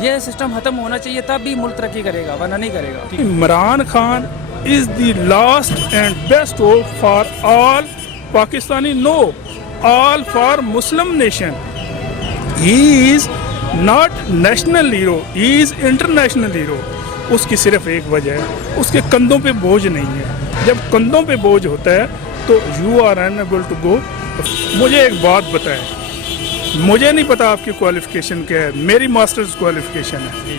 یہ سسٹم ختم ہونا چاہیے تب بھی ملک ترقی کرے گا ورنہ نہیں کرے گا. Imran Khan is the last and best hope for all Pakistani. No, all for Muslim nation. He is not national hero, he is international hero. اس کی صرف ایک وجہ ہے، اس کے کندھوں پہ بوجھ نہیں ہے. جب کندھوں پہ بوجھ ہوتا ہے تو you are unable to go. مجھے ایک بات بتائیں، مجھے نہیں پتا آپ کی کوالیفیکیشن کیا ہے، میری ماسٹرز کوالیفیکیشن ہے.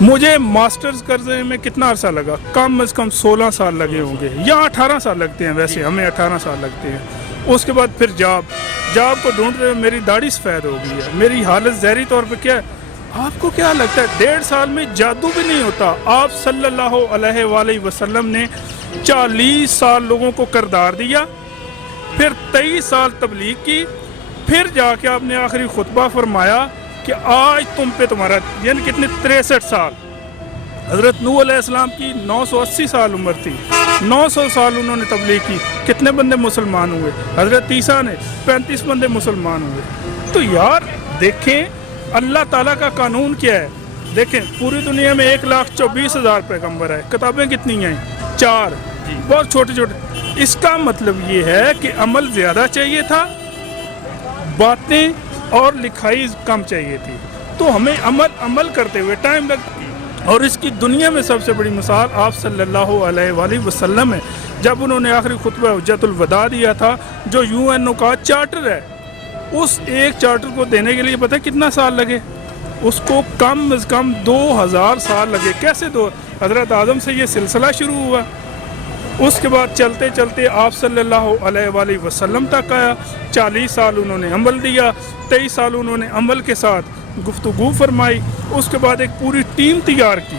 مجھے ماسٹرز کرنے میں کتنا عرصہ لگا؟ کم از کم 16 سال لگے ہوں گے، یا 18 سال لگتے ہیں، ویسے ہمیں 18 سال لگتے ہیں. اس کے بعد پھر جاب کو ڈھونڈ رہے میری داڑھی سفید ہو گئی ہے، میری حالت ظاہری طور پہ کیا ہے. آپ کو کیا لگتا ہے 1.5 سال میں جادو بھی نہیں ہوتا؟ آپ صلی اللہ علیہ وآلہ وسلم نے 40 سال لوگوں کو کردار دیا، پھر 23 سال تبلیغ کی، پھر جا کے آپ نے آخری خطبہ فرمایا کہ آج تم پہ تمہارا، یعنی کتنے 63 سال. حضرت نوح علیہ السلام کی 980 سال عمر تھی، 900 سال انہوں نے تبلیغ کی، کتنے بندے مسلمان ہوئے؟ حضرت عیسیٰ نے 35 بندے مسلمان ہوئے. تو یار دیکھیں اللہ تعالیٰ کا قانون کیا ہے. دیکھیں پوری دنیا میں 1,24,000 پیغمبر ہے، کتابیں کتنی ہیں؟ 4، بہت چھوٹے چھوٹے. اس کا مطلب یہ ہے کہ عمل زیادہ چاہیے تھا، باتیں اور لکھائی کم چاہیے تھی. تو ہمیں عمل کرتے ہوئے ٹائم لگتا. اور اس کی دنیا میں سب سے بڑی مثال آپ صلی اللہ علیہ وآلہ وسلم ہے. جب انہوں نے آخری خطبہ حجت الوداع دیا تھا جو UN کا چارٹر ہے، اس ایک چارٹر کو دینے کے لیے پتہ ہے کتنا سال لگے؟ اس کو کم از کم 2000 سال لگے. کیسے حضرت آدم سے یہ سلسلہ شروع ہوا، اس کے بعد چلتے چلتے آپ صلی اللہ علیہ وآلہ وسلم تک آیا. 40 سال انہوں نے عمل دیا، 23 سال انہوں نے عمل کے ساتھ گفتگو فرمائی. اس کے بعد ایک پوری ٹیم تیار کی.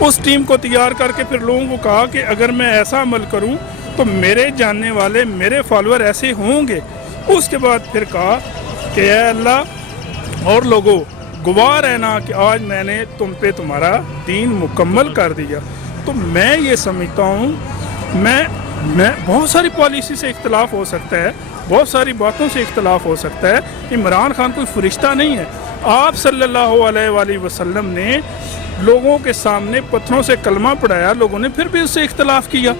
اس ٹیم کو تیار کر کے پھر لوگوں کو کہا کہ اگر میں ایسا عمل کروں تو میرے جاننے والے، میرے فالوور ایسے ہوں گے. اس کے بعد پھر کہا کہ اے اللہ اور لوگوں گواہ رہنا کہ آج میں نے تم پہ تمہارا دین مکمل کر دیا. تو میں یہ سمجھتا ہوں، میں بہت ساری پالیسی سے اختلاف ہو سکتا ہے، بہت ساری باتوں سے اختلاف ہو سکتا ہے. عمران خان کوئی فرشتہ نہیں ہے. آپ صلی اللہ علیہ وآلہ وسلم نے لوگوں کے سامنے پتھروں سے کلمہ پڑھایا، لوگوں نے پھر بھی اس سے اختلاف کیا،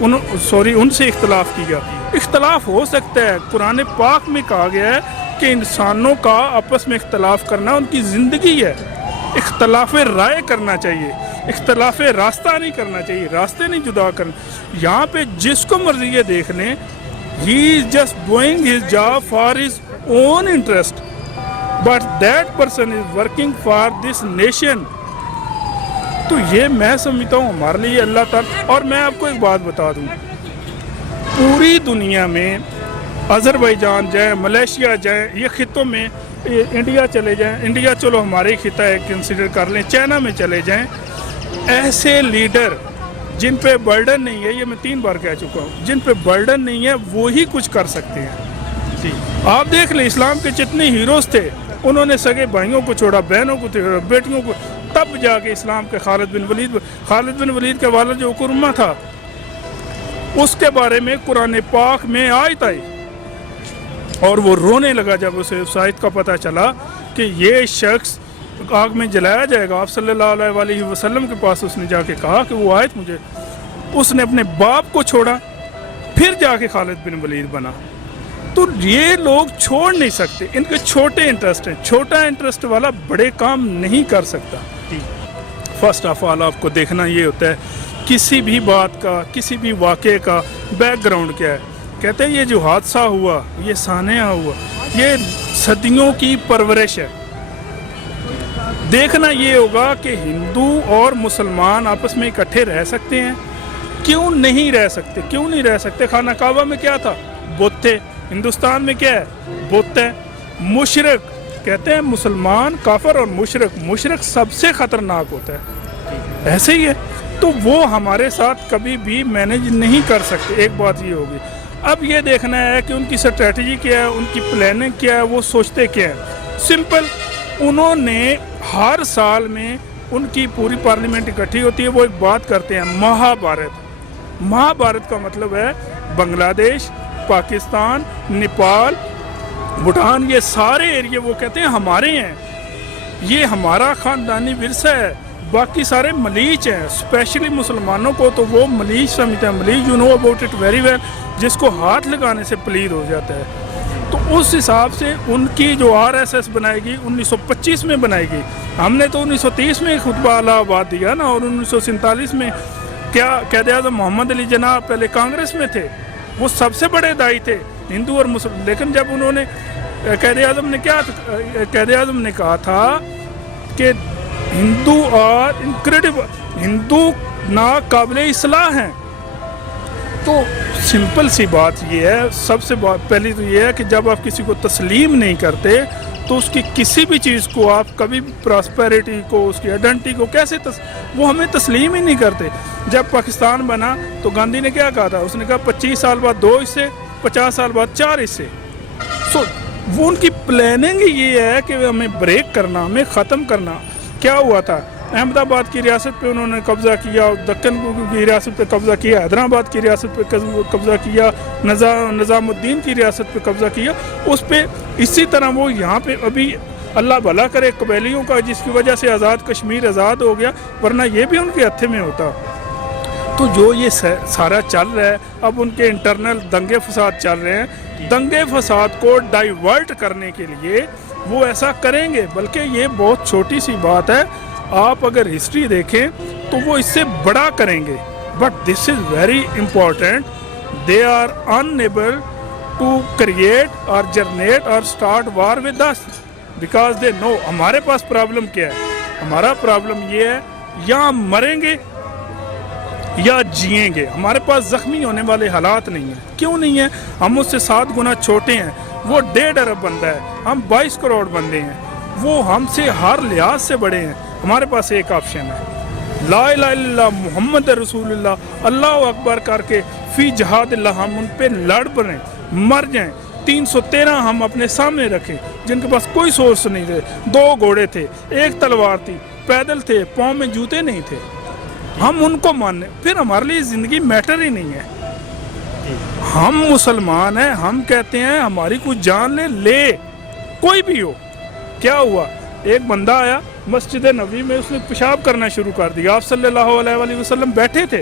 ان سے اختلاف کیا. اختلاف ہو سکتا ہے. قرآن پاک میں کہا گیا ہے کہ انسانوں کا آپس میں اختلاف کرنا ان کی زندگی ہے. اختلاف رائے کرنا چاہیے، اختلاف راستہ نہیں کرنا چاہیے، راستے نہیں جدا کرنا. یہاں پہ جس کو مرضی یہ دیکھ لیں، he is just doing his job for his own interest, but that person is working for this nation. تو یہ میں سمجھتا ہوں ہمارے لیے اللہ تعالیٰ. اور میں آپ کو ایک بات بتا دوں، پوری دنیا میں آذربائیجان جائیں، ملیشیا جائیں، یہ خطوں میں، انڈیا چلے جائیں، انڈیا چلو ہمارے ہی خطہ ہے کنسیڈر کر لیں، چائنا میں چلے جائیں، ایسے لیڈر جن پہ برڈن نہیں ہے، یہ میں 3 بار کہہ چکا ہوں، جن پہ برڈن نہیں ہے وہی کچھ کر سکتے ہیں. جی آپ دیکھ لیں اسلام کے جتنے ہیروز تھے، انہوں نے سگے بھائیوں کو چھوڑا، بہنوں کو چھوڑا، بیٹیوں کو، تب جا کے اسلام کے خالد بن ولید کا والد جو اکرمہ تھا، اس کے بارے میں قرآن پاک میں آیت آئی اور وہ رونے لگا جب اسے اس آیت کا پتہ چلا کہ یہ شخص آگ میں جلایا جائے گا. آپ صلی اللہ علیہ وآلہ وسلم کے پاس اس نے جا کے کہا کہ وہ آیت مجھے، اس نے اپنے باپ کو چھوڑا، پھر جا کے خالد بن ولید بنا. تو یہ لوگ چھوڑ نہیں سکتے، ان کے چھوٹے انٹرسٹ ہیں. چھوٹا انٹرسٹ والا بڑے کام نہیں کر سکتا. فرسٹ آف آل آپ کو دیکھنا یہ ہوتا ہے کسی بھی بات کا، کسی بھی واقعے کا بیک گراؤنڈ کیا ہے. کہتے ہیں یہ جو حادثہ ہوا، یہ سانحہ ہوا، یہ صدیوں کی پرورش ہے. دیکھنا یہ ہوگا کہ ہندو اور مسلمان آپس میں اکٹھے رہ سکتے ہیں. کیوں نہیں رہ سکتے؟ کیوں نہیں رہ سکتے؟ خانہ کعبہ میں کیا تھا؟ بت تھے. ہندوستان میں کیا ہے؟ بت ہے. مشرک کہتے ہیں مسلمان، کافر اور مشرک سب سے خطرناک ہوتا ہے. ایسے ہی ہے. تو وہ ہمارے ساتھ کبھی بھی مینیج نہیں کر سکتے. ایک بات یہ ہوگی. اب یہ دیکھنا ہے کہ ان کی اسٹریٹجی کیا ہے، ان کی پلاننگ کیا ہے، وہ سوچتے کیا ہے. سمپل، انہوں نے ہر سال میں ان کی پوری پارلیمنٹ اکٹھی ہوتی ہے، وہ ایک بات کرتے ہیں مہابھارت کا مطلب ہے بنگلہ دیش، پاکستان، نیپال، بھوٹان، یہ سارے ایریے وہ کہتے ہیں ہمارے ہیں. یہ ہمارا خاندانی ورثہ ہے. باقی سارے ملیچ ہیں, اسپیشلی مسلمانوں کو تو وہ ملیچ سمجھتے ہیں. ملیچ you know about it very well, جس کو ہاتھ لگانے سے پلید ہو جاتا ہے. تو اس حساب سے ان کی جو RSS بنائے گی 1925 میں بنائے گی. ہم نے تو 1930 میں خطبہ الہ آباد دیا نا, اور 1947 میں کیا قائد اعظم محمد علی جناح پہلے کانگریس میں تھے, وہ سب سے بڑے دائی تھے ہندو اور مسلم. لیکن جب انہوں نے قائد اعظم نے کہا تھا کہ ہندو اور انکریڈیبل ہندو ناقابل اصلاح ہیں, تو سمپل سی بات یہ ہے, سب سے پہلی تو یہ ہے کہ جب آپ کسی کو تسلیم نہیں کرتے تو اس کی کسی بھی چیز کو آپ کبھی پراسپیرٹی کو, اس کی آئیڈینٹی کو کیسے وہ ہمیں تسلیم ہی نہیں کرتے. جب پاکستان بنا تو گاندھی نے کیا کہا تھا, اس نے کہا 25 سال بعد 2 حصے, 50 سال بعد 4 حصے. وہ ان کی پلاننگ یہ ہے کہ ہمیں بریک کرنا, ہمیں ختم کرنا. کیا ہوا تھا, احمد آباد کی ریاست پہ انہوں نے قبضہ کیا, دکن کی ریاست پہ قبضہ کیا, حیدرآباد کی ریاست پہ قبضہ کیا, نظام الدین کی ریاست پہ قبضہ کیا. اس پہ اسی طرح وہ یہاں پہ ابھی اللہ بھلا کرے قبیلیوں کا, جس کی وجہ سے آزاد کشمیر آزاد ہو گیا, ورنہ یہ بھی ان کے ہتھے میں ہوتا. تو جو یہ سارا چل رہا ہے, اب ان کے انٹرنل دنگے فساد چل رہے ہیں. دنگے فساد کو ڈائیورٹ کرنے کے لیے وہ ایسا کریں گے, بلکہ یہ بہت چھوٹی سی بات ہے. آپ اگر ہسٹری دیکھیں تو وہ اس سے بڑا کریں گے. But this is very important, they are enable to create اور جنریٹ اور start war with us, because they know. ہمارے پاس پرابلم کیا ہے, ہمارا پرابلم یہ ہے یا ہم مریں گے یا جئیں گے. ہمارے پاس زخمی ہونے والے حالات نہیں ہیں. کیوں نہیں ہیں؟ ہم اس سے 7 گنا چھوٹے ہیں. وہ 1.5 ارب بندہ ہے, ہم 22 کروڑ بندے ہیں. وہ ہم سے ہر لحاظ سے بڑے ہیں. ہمارے پاس ایک آپشن ہے, لا الہ الا اللہ محمد رسول اللہ, اللہ اکبر کر کے فی جہاد اللہ ہم ان پہ لڑ پڑیں, مر جائیں. 313 ہم اپنے سامنے رکھیں, جن کے پاس کوئی سورس نہیں تھے. 2 گھوڑے تھے, 1 تلوار تھی, پیدل تھے, پاؤں میں جوتے نہیں تھے. ہم ان کو ماننے, پھر ہمارے لیے زندگی میٹر ہی نہیں ہے. ہم مسلمان ہیں, ہم کہتے ہیں ہماری کوئی جان لے کوئی بھی ہو. کیا ہوا, ایک بندہ آیا مسجد نبوی میں, اس نے پیشاب کرنا شروع کر دیا. آپ صلی اللہ علیہ وآلہ وسلم بیٹھے تھے,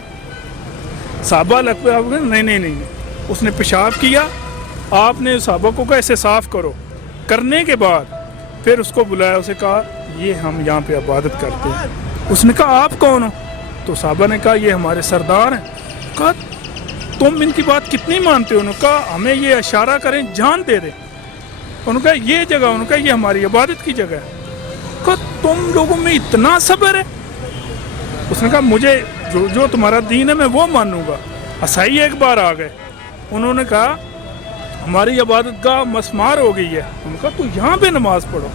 صحابہ لگ پہ نہیں, اس نے پیشاب کیا. آپ نے صحابہ کو کہا اسے صاف کرو. کرنے کے بعد پھر اس کو بلایا, اسے کہا یہ ہم یہاں پہ عبادت کرتے ہیں. اس نے کہا آپ کون ہو؟ تو صحابہ نے کہا یہ ہمارے سردار ہیں. کہا تم ان کی بات کتنی مانتے ہو؟ انہوں نے کہا ہمیں یہ اشارہ کریں جان دے دیں. انہوں نے کہا یہ جگہ, انہوں نے کہا یہ ہماری عبادت کی جگہ ہے. کہا تم لوگوں میں اتنا صبر ہے؟ اس نے کہا مجھے جو تمہارا دین ہے میں وہ مانوں گا. عیسائی ایک بار آ گئے, انہوں نے کہا ہماری عبادت گاہ مسمار ہو گئی ہے. انہوں نے کہا تو یہاں پہ نماز پڑھو.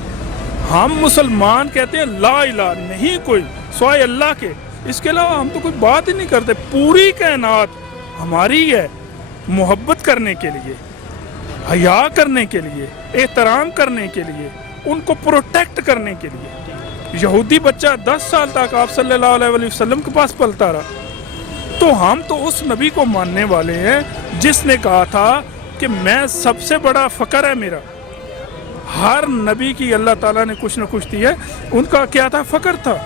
ہم مسلمان کہتے ہیں لا الہ نہیں کوئی سوائے اللہ کے, اس کے علاوہ ہم تو کوئی بات ہی نہیں کرتے. پوری کائنات ہماری ہے, محبت کرنے کے لیے, حیا کرنے کے لیے, احترام کرنے کے لیے, ان کو پروٹیکٹ کرنے کے لیے. یہودی بچہ 10 سال تک آپ صلی اللہ علیہ وآلہ وسلم کے پاس پلتا رہا. تو ہم تو اس نبی کو ماننے والے ہیں جس نے کہا تھا کہ میں سب سے بڑا فخر ہے میرا. ہر نبی کی اللہ تعالیٰ نے کچھ نہ کچھ دیا ہے, ان کا کیا تھا؟ فخر تھا.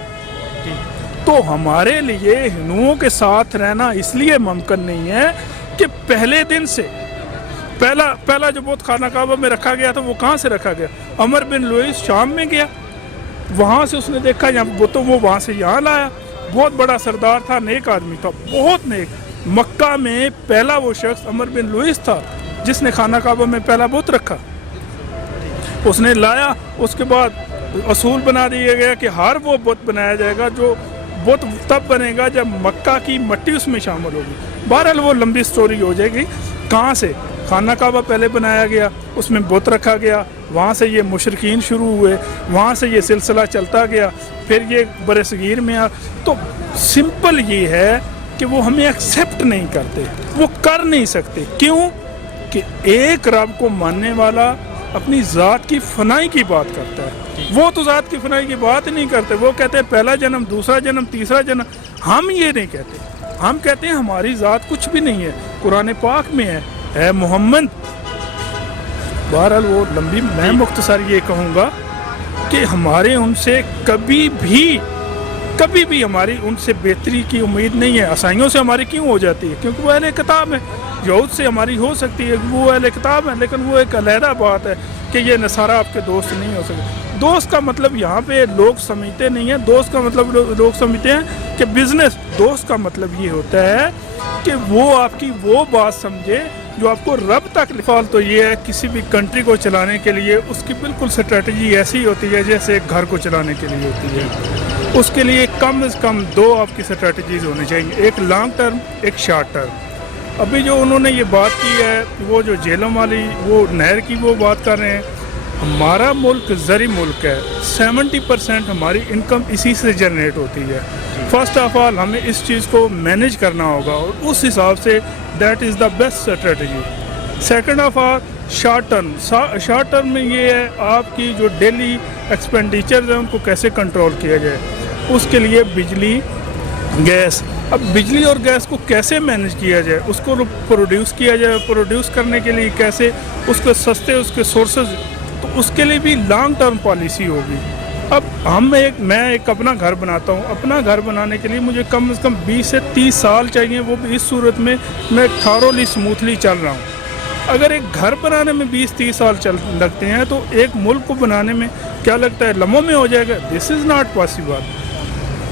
تو ہمارے لیے ہندوؤں کے ساتھ رہنا اس لیے ممکن نہیں ہے کہ پہلے دن سے پہلا جو بت خانہ کعبہ میں رکھا گیا تھا وہ کہاں سے رکھا گیا؟ عمر بن لوئیس شام میں گیا, وہاں سے اس نے دیکھا یہاں بتوں, وہ وہاں سے یہاں لایا. بہت بڑا سردار تھا, نیک آدمی تھا, بہت نیک. مکہ میں پہلا وہ شخص عمر بن لوئیس تھا جس نے خانہ کعبہ میں پہلا بت رکھا. اس نے لایا, اس کے بعد اصول بنا دیا گیا کہ ہر وہ بت بنایا جائے گا جو بت تب بنے گا جب مکہ کی مٹی اس میں شامل ہوگی. بہرحال وہ لمبی سٹوری ہو جائے گی. کہاں سے خانہ کعبہ پہلے بنایا گیا, اس میں بت رکھا گیا, وہاں سے یہ مشرکین شروع ہوئے, وہاں سے یہ سلسلہ چلتا گیا, پھر یہ برِ صغیر میں تو سمپل یہ ہے کہ وہ ہمیں ایکسیپٹ نہیں کرتے, وہ کر نہیں سکتے. کیوں کہ ایک رب کو ماننے والا اپنی ذات کی فنائی کی بات کرتا ہے. وہ تو ذات کی فنائی کی بات نہیں کرتے, وہ کہتے ہیں پہلا جنم, دوسرا جنم, تیسرا جنم. ہم یہ نہیں کہتے, ہم کہتے ہیں ہماری ذات کچھ بھی نہیں ہے, قرآن پاک میں ہے, اے محمد. بہرحال وہ لمبی, میں مختصر یہ کہوں گا کہ ہمارے ان سے کبھی بھی ہماری ان سے بہتری کی امید نہیں ہے. عیسائیوں سے ہماری کیوں ہو جاتی ہے؟ کیونکہ وہ اہل کتاب ہے. یہود سے ہماری ہو سکتی ہے، وہ اہل کتاب ہے، لیکن وہ ایک علیحدہ بات ہے کہ یہ نصارہ آپ کے دوست نہیں ہو سکتے. دوست کا مطلب یہاں پہ لوگ سمجھتے نہیں ہیں، دوست کا مطلب لوگ سمجھتے ہیں کہ بزنس. دوست کا مطلب یہ ہوتا ہے کہ وہ آپ کی وہ بات سمجھے جو آپ کو رب تک فال. تو یہ ہے کسی بھی کنٹری کو چلانے کے لیے اس کی بالکل اسٹریٹجی ایسی ہوتی ہے جیسے ایک گھر کو چلانے کے لیے ہوتی ہے. اس کے لیے کم از کم دو آپ کی اسٹریٹجیز ہونی چاہیے، ایک لانگ ٹرم، ایک شارٹ ٹرم. ابھی جو انہوں نے یہ بات کی ہے، وہ جو جہلم والی وہ نہر کی وہ بات کر رہے ہیں. ہمارا ملک زرعی ملک ہے، 70% ہماری انکم اسی سے جنریٹ ہوتی ہے. فرسٹ آف آل ہمیں اس چیز کو مینیج کرنا ہوگا اور اس حساب سے that is the best strategy. Second of all short term. Short term میں یہ ہے آپ کی جو ڈیلی ایکسپینڈیچرز ہیں ان کو کیسے کنٹرول کیا جائے. اس کے لیے بجلی، گیس. اب بجلی اور گیس کو کیسے مینیج کیا جائے، اس کو پروڈیوس کیا جائے. پروڈیوس کرنے کے لیے کیسے اس کو سستے اس کے سورسز، تو اس کے لیے بھی لانگ ٹرم پالیسی ہوگی. اب میں ایک اپنا گھر بناتا ہوں. اپنا گھر بنانے کے لیے مجھے کم از کم 20 سے 30 سال چاہیے، وہ بھی اس صورت میں میں تھارولی اسموتھلی چل رہا ہوں. اگر ایک گھر بنانے میں 20-30 سال لگتے ہیں تو ایک ملک کو بنانے میں کیا لگتا ہے؟ لمحوں میں ہو جائے گا. دس از ناٹ پاسبل.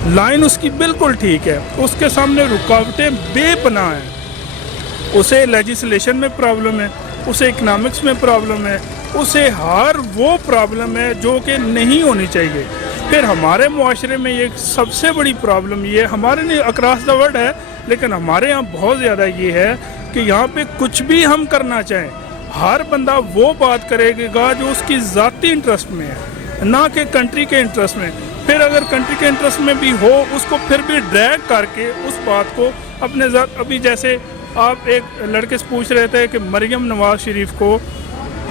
لائن اس کی بالکل ٹھیک ہے، اس کے سامنے رکاوٹیں بے پناہ ہیں. اسے لیجسلیشن میں پرابلم ہے، اسے اکنامکس میں پرابلم ہے، اسے ہر وہ پرابلم ہے جو کہ نہیں ہونی چاہیے. پھر ہمارے معاشرے میں یہ سب سے بڑی پرابلم یہ ہے، ہمارے لیے اکراس دا ورلڈ ہے لیکن ہمارے یہاں بہت زیادہ یہ ہے کہ یہاں پہ کچھ بھی ہم کرنا چاہیں ہر بندہ وہ بات کرے گا جو اس کی ذاتی انٹرسٹ میں ہے، نہ کہ کنٹری کے انٹرسٹ میں. پھر اگر کنٹری کے انٹرسٹ میں بھی ہو اس کو پھر بھی ڈریگ کر کے اس بات کو اپنے ذات. ابھی جیسے آپ ایک لڑکے سے پوچھ رہے تھے کہ مریم نواز شریف کو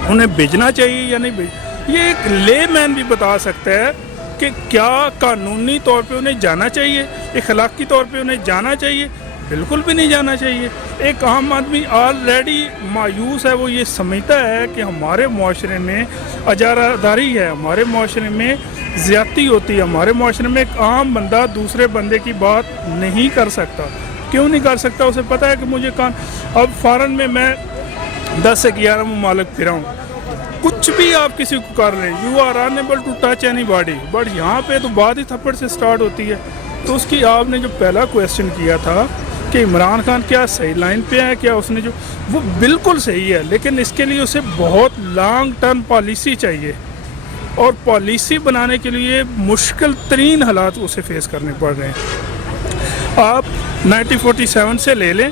انہیں بھیجنا چاہیے یا نہیں بھیج. یہ ایک لے مین بھی بتا سکتا ہے کہ کیا قانونی طور پہ انہیں جانا چاہیے، اخلاقی طور پہ انہیں جانا چاہیے. بالکل بھی نہیں جانا چاہیے. ایک عام آدمی آلریڈی مایوس ہے، وہ یہ سمجھتا ہے کہ ہمارے معاشرے میں اجارہ داری ہے، ہمارے معاشرے میں زیادتی ہوتی ہے، ہمارے معاشرے میں ایک عام بندہ دوسرے بندے کی بات نہیں کر سکتا. کیوں نہیں کر سکتا؟ اسے پتہ ہے کہ مجھے اب فارن میں 10 سے 11 ممالک پھرا ہوں. کچھ بھی آپ کسی کو کر لیں، you are enable to touch any body. But یہاں پہ تو بات ہی تھپڑ سے سٹارٹ ہوتی ہے. تو اس کی آپ نے جو پہلا کویسچن کیا تھا کہ عمران خان کیا صحیح لائن پہ ہے، کیا اس نے جو وہ بالکل صحیح ہے، لیکن اس کے لیے اسے بہت لانگ ٹرم پالیسی چاہیے اور پالیسی بنانے کے لیے مشکل ترین حالات اسے فیس کرنے پڑ رہے ہیں. آپ 1947 سے لے لیں،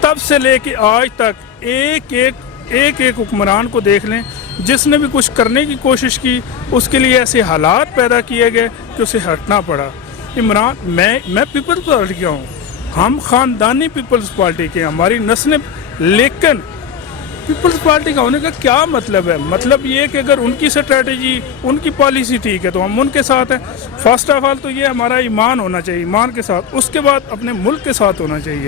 تب سے لے کے آج تک ایک حکمران کو دیکھ لیں جس نے بھی کچھ کرنے کی کوشش کی، اس کے لیے ایسے حالات پیدا کیے گئے کہ اسے ہٹنا پڑا. عمران میں پیپلز پارٹی کا ہوں، ہم خاندانی پیپلز پارٹی کے، ہماری نسلیں، لیکن پیپلز پارٹی کا ہونے کا کیا مطلب ہے؟ مطلب یہ کہ اگر ان کی اسٹریٹجی، ان کی پالیسی ٹھیک ہے تو ہم ان کے ساتھ ہیں. فرسٹ آف آل تو یہ ہمارا ایمان ہونا چاہیے، ایمان کے ساتھ، اس کے بعد اپنے ملک کے ساتھ ہونا چاہیے.